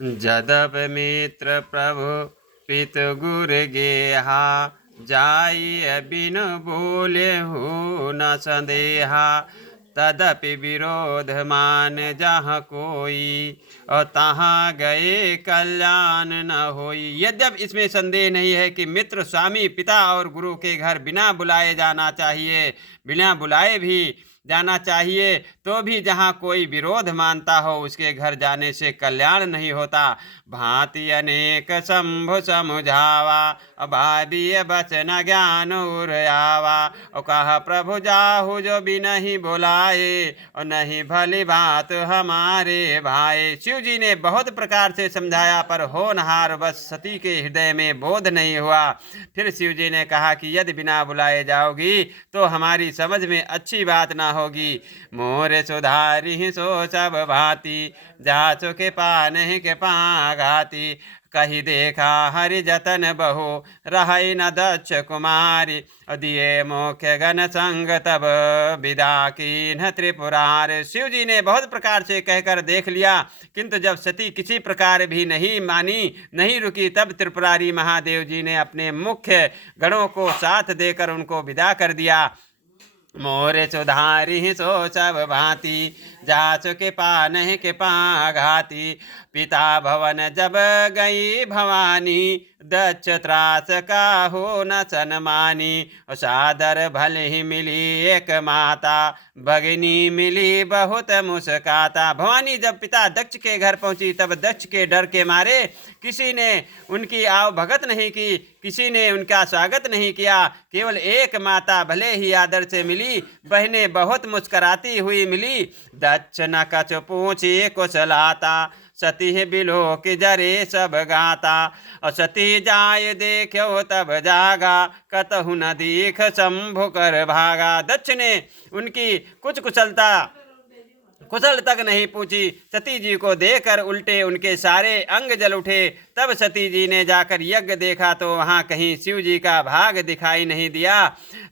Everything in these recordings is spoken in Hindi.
जदप मित्र प्रभु पित गुर गेहा, जाई बिन बोले हो न संदेहा। तदपि विरोध मान जहाँ कोई, और तहाँ गए कल्याण न होई। यद्यप इसमें संदेह नहीं है कि मित्र, स्वामी, पिता और गुरु के घर बिना बुलाए जाना चाहिए, बिना बुलाए भी जाना चाहिए, तो भी जहाँ कोई विरोध मानता हो उसके घर जाने से कल्याण नहीं होता। भांति अनेक शंभु समुझावा, अभावीय बचन ज्ञान उरयावा। और कहा प्रभु जाहु जो भी नहीं बुलाए, और नहीं भली बात हमारे भाई। शिव जी ने बहुत प्रकार से समझाया, पर होनहार बस सती के हृदय में बोध नहीं हुआ। फिर शिव जी ने कहा कि यदि बिना बुलाए जाओगी तो हमारी समझ में अच्छी बात ना होगी। मोर सुधारी सो सब भांति, जाचो के पान के पाघाती। कही देखा हरि जतन बहु, रही न दक्ष कुमारी। दिए मुख्य गण संग तब, विदा कीन्ह त्रिपुरार। शिव जी ने बहुत प्रकार से कहकर देख लिया, किंतु जब सती किसी प्रकार भी नहीं मानी, नहीं रुकी, तब त्रिपुरारी महादेव जी ने अपने मुख्य गणों को साथ देकर उनको विदा कर दिया। मोर सुधारी सो सब भांति, जाचो के पान के पाघाती। पिता भवन जब गई भवानी, दक्ष त्रास का हो न सन्मानी। सादर भले ही मिली एक माता, भगिनी मिली बहुत मुस्काता। भवानी जब पिता दक्ष के घर पहुंची, तब दक्ष के डर के मारे किसी ने उनकी आव भगत नहीं की, किसी ने उनका स्वागत नहीं किया। केवल एक माता भले ही आदर से मिली, बहनें बहुत मुस्कराती हुई मिली। दक्ष न कछ पूछी कुशलाता, सती बिलो के जरे सब गाता। और सती जाय देखो तब जागा, कतहु न दीख शंभु कर भागा। दक्ष ने उनकी कुछ कुशल तक नहीं पूछी। सती जी को देखकर उल्टे उनके सारे अंग जल उठे। तब सती जी ने जाकर यज्ञ देखा तो वहाँ कहीं शिव जी का भाग दिखाई नहीं दिया।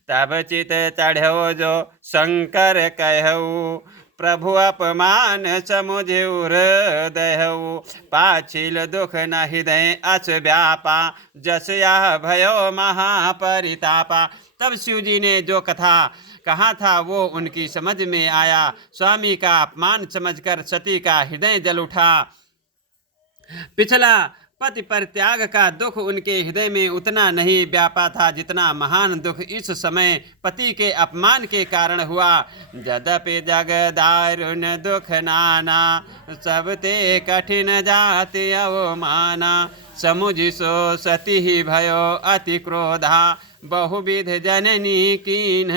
तब चित चढ़ो जो शंकर कहऊ, प्रभु अपमान समुझऊ हृदयऊ। पाछिल दुख न हृदय अस व्यापा, जस यह भयो महापरितापा। तब शिव जी ने जो कथा कहा था वो उनकी समझ में आया। स्वामी का अपमान समझकर सती का हृदय जल उठा। पिछला पति पर त्याग का दुख उनके हृदय में उतना नहीं व्यापा था जितना महान दुख इस समय पति के अपमान के कारण हुआ। जदपि जग दारुण दुख नाना, सब ते कठिन जाति अवमाना। समुझ सो सती ही भयो अति क्रोधा, बहुविध जननी कीन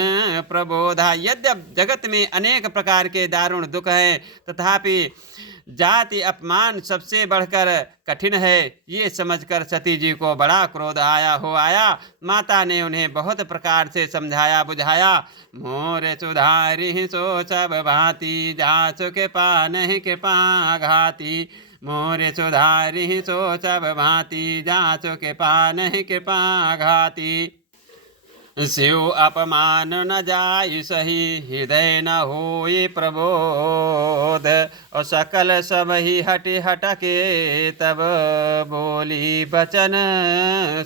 प्रबोधा। यद्यप जगत में अनेक प्रकार के दारुण दुख हैं, तथापि जाति अपमान सबसे बढ़कर कठिन है, ये समझकर सती जी को बड़ा क्रोध आया। माता ने उन्हें बहुत प्रकार से समझाया बुझाया। मोर सुधारी सो सब भांति, जासु के पान के पाघाती। मोर सुधारी सो सब भांति, जासु के पान के पाघाती। शिव अपमान न जाय सही, हृदय न होय प्रबोध। और सकल सब ही हटके तब, बोली बचन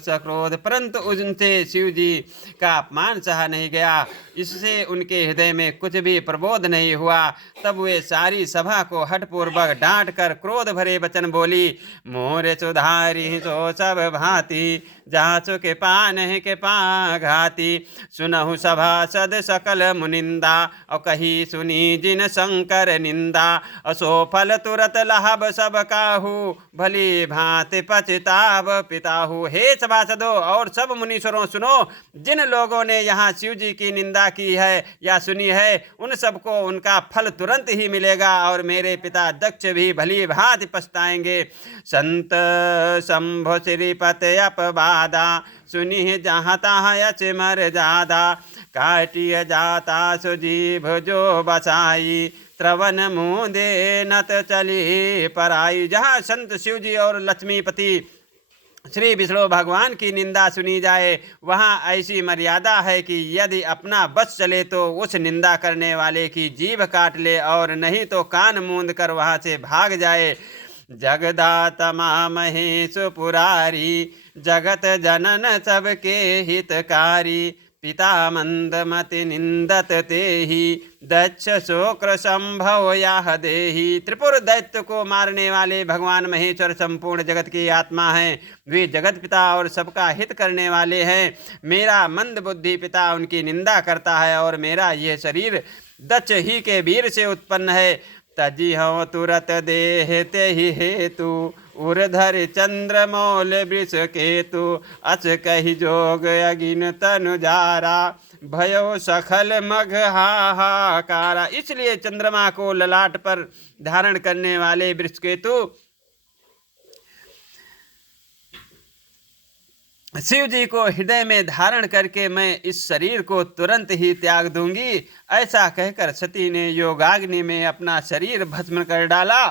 सक्रोध। परंतु उनसे शिव जी का अपमान सहा नहीं गया, इससे उनके हृदय में कुछ भी प्रबोध नहीं हुआ। तब वे सारी सभा को हठपूर्वक डांट कर क्रोध भरे वचन बोली। मोर सुधारी सो सब भांति, जासु के पान के पाघाती। सुनहु सभासद सकल मुनिंदा, और कही सुनी जिन शंकर निंदा। असो फल तुरत लाभ सब काहू, भली भांति पछताव पिताहु। हे सभासदों और सब मुनीश्वरों सुनो, जिन लोगों ने यहाँ शिव जी की निंदा की है या सुनी है, उन सबको उनका फल तुरंत ही मिलेगा, और मेरे पिता दक्ष भी भली भांति पछताएंगे। संत शंभु श्रीपति अपवादा, सुनी जहाँ तहाँ यच मर जादा। काटिय जाता सुजीभ जो बसाई, त्रवन मुँदे नत चली पराई। जहाँ संत शिव जी और लक्ष्मीपति श्री विष्णु भगवान की निंदा सुनी जाए, वहाँ ऐसी मर्यादा है कि यदि अपना बस चले तो उस निंदा करने वाले की जीभ काट ले, और नहीं तो कान मूंद कर वहाँ से भाग जाए। जगदाता महेश पुरारी, जगत जनन सबके हितकारी। पिता मंदमति निंदत तेहि, दक्ष शोक्र संभव याह देहि। त्रिपुर दैत्य को मारने वाले भगवान महेश्वर संपूर्ण जगत की आत्मा हैं। वे जगत पिता और सबका हित करने वाले हैं। मेरा मंद बुद्धि पिता उनकी निंदा करता है और मेरा यह शरीर दक्ष ही के वीर से उत्पन्न है। तजी हूँ तुरत देह ते ही हेतु, उर्धर चंद्र मौल वृष केतु। अस कही जोग अगिन तनु जारा, भयो सखल मघ हाहाकारा। इसलिए चंद्रमा को ललाट पर धारण करने वाले वृष केतु शिव जी को हृदय में धारण करके मैं इस शरीर को तुरंत ही त्याग दूंगी। ऐसा कहकर सती ने योगाग्नि में अपना शरीर भस्म कर डाला।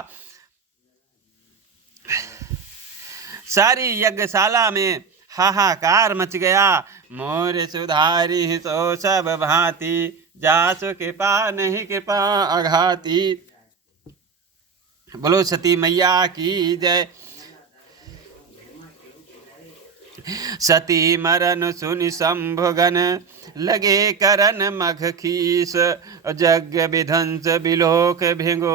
सारी यज्ञशाला में हाहाकार मच गया। मोर सुधारी सो सब भांति, जासु कृपा नहीं कृपा अघाती। बोलो सती मैया की जय। सती मरन सुनि शंभुगन, लगे करन मघ खीस। यज्ञ विध्वंस बिलोक भिगो,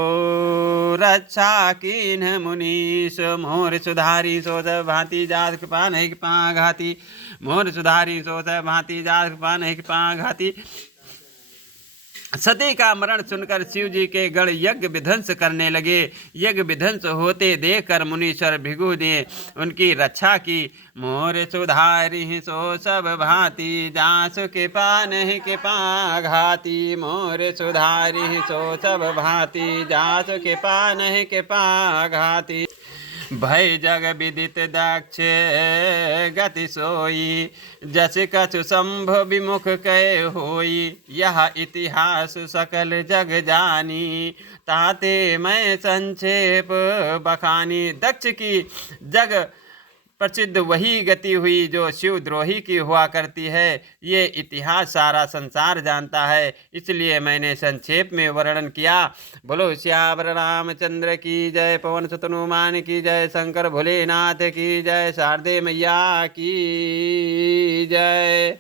रक्षा कीन मुनीश। मोर सुधारी सो सब भांति, जात कृपा नहीं कृपा घाती। मोर सुधारी सो सब भांति, जात कृपा नहीं कृपा घाती। सती का मरण सुनकर शिव जी के गण यज्ञ विध्वंस करने लगे। यज्ञ विध्वंस होते देखकर मुनीश्वर भिगु ने उनकी रक्षा की। मोर सुधारी सो सब भांति, जासु कृपा नहीं कृपा घाती। मोर सुधारी सो सब भांति, जासु कृपा नहीं कृपा घाती। भय जग विदित दक्ष गति सोई, जस कछु शंभु विमुख कह होई। यह इतिहास सकल जग जानी, ताते मैं संक्षेप बखानी। दक्ष की जग प्रसिद्ध वही गति हुई जो शिवद्रोही की हुआ करती है। ये इतिहास सारा संसार जानता है, इसलिए मैंने संक्षेप में वर्णन किया। बोलो श्यावर रामचंद्र की जय, पवन सुत हनुमान की जय, शंकर भोलेनाथ की जय, शारदे मैया की जय।